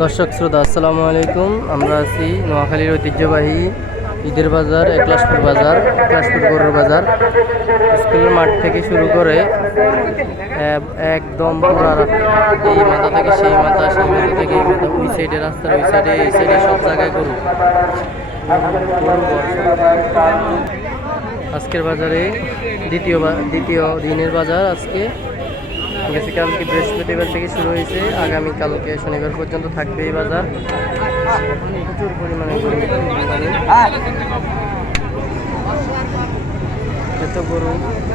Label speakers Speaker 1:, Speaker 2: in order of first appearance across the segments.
Speaker 1: দর্শক শ্রোতা, আসসালামু আলাইকুম। আমরা আছি নোয়াখালীর ঐতিহ্যবাহী ঈদের বাজার, একলাসপুর বাজার, একলাসপুর গরুর বাজার। স্কুলের মাঠ থেকে শুরু করে একদম পুরা এই মাথা থেকে সেই মাথা সেই মাথা থেকে এই মাথা, ওই সাইডে রাস্তার ওই সাইডে এই সাইডে সব জায়গায় গরু। আজকের বাজারে দ্বিতীয় দ্বিতীয় দিনের বাজার আজকে। গেছে কালকে বৃহস্পতিবার থেকে শুরু হয়েছে। আগামী কালকে শনিবার পর্যন্ত থাকবে এই বাজার। প্রচুর পরিমাণে গরু। এত গরু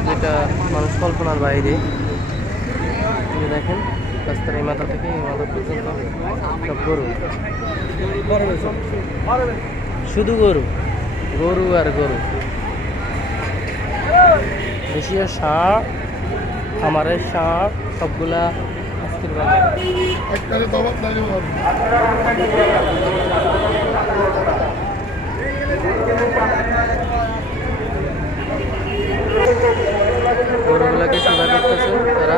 Speaker 1: যেটা মানুষ কল্পনার বাইরে। দেখেন, রাস্তার এই মাথা থেকে এই মাথা পর্যন্ত সব গরু। শুধু গরু গরু আর গরু। বেশি ষাঁড় খামারের ষাঁড় সবগুলা আজকের গরুগুলাকে সেবা করতেছে তারা?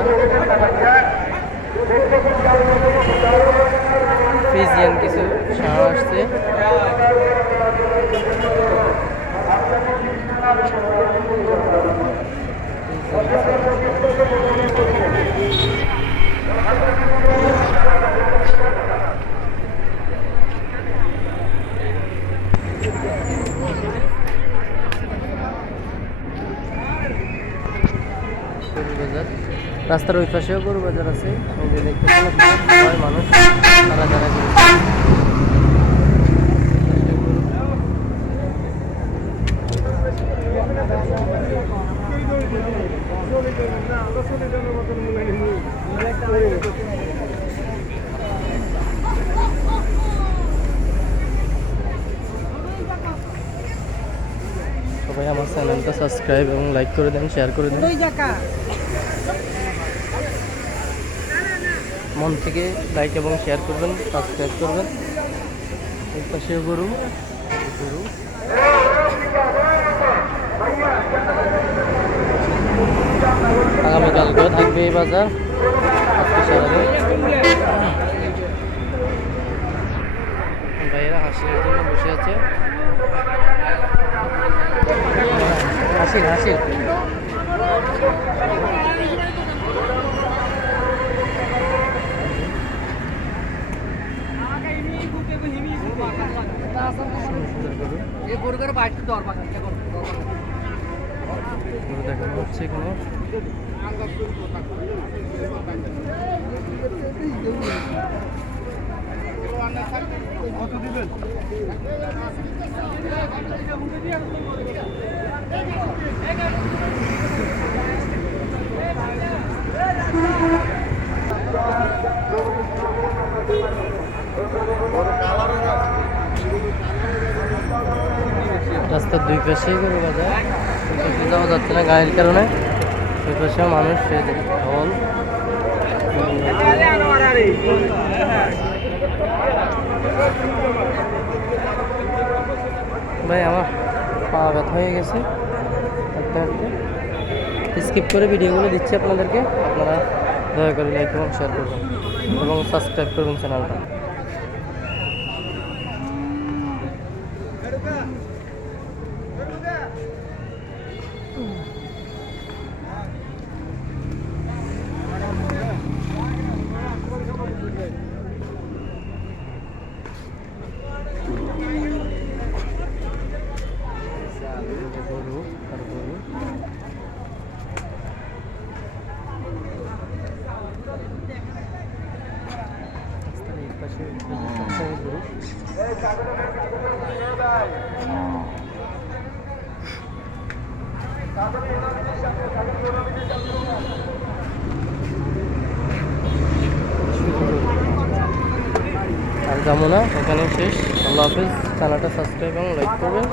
Speaker 1: ফিজিয়ান কিছু ষাঁড় আসছে। গরু বাজার। রাস্তার ওই পাশেও গরু বাজার আছে। মানুষ তারা যারা সবাই আমার চ্যানেলটা সাবস্ক্রাইব এবং লাইক করে দেন শেয়ার করে দেন। মন থেকে লাইক এবং শেয়ার করবেন সাবস্ক্রাইব করবেন। এই পাশে গরু গরু আগামীকালকেও থাকবে এই বাজার। আজকে সারাদিন। ভাইয়েরা বসে আছে। হাসিল হাসিল। দেখানো হচ্ছে
Speaker 2: কত দিবেন?
Speaker 1: রাস্তার দুই পাশেই গরু বাজার। যাওয়া যাচ্ছে না গাড়ির কারণে। দুই পাশেও মানুষ হল ভাই আমার ব্যথা হয়ে গেছে। হাঁটতে হাঁটতে স্কিপ করে ভিডিওগুলো দিচ্ছি আপনাদেরকে। আপনারা দয়া করে লাইক এবং শেয়ার করবেন এবং সাবস্ক্রাইব করবেন চ্যানেলটা গরু আর গরু রাস্তার এই পাশে সবসময় গরু আর যাব না এখানে শেষ। আল্লাহ হাফিজ চ্যানেলটা সাবস্ক্রাইব এবং লাইক করবেন।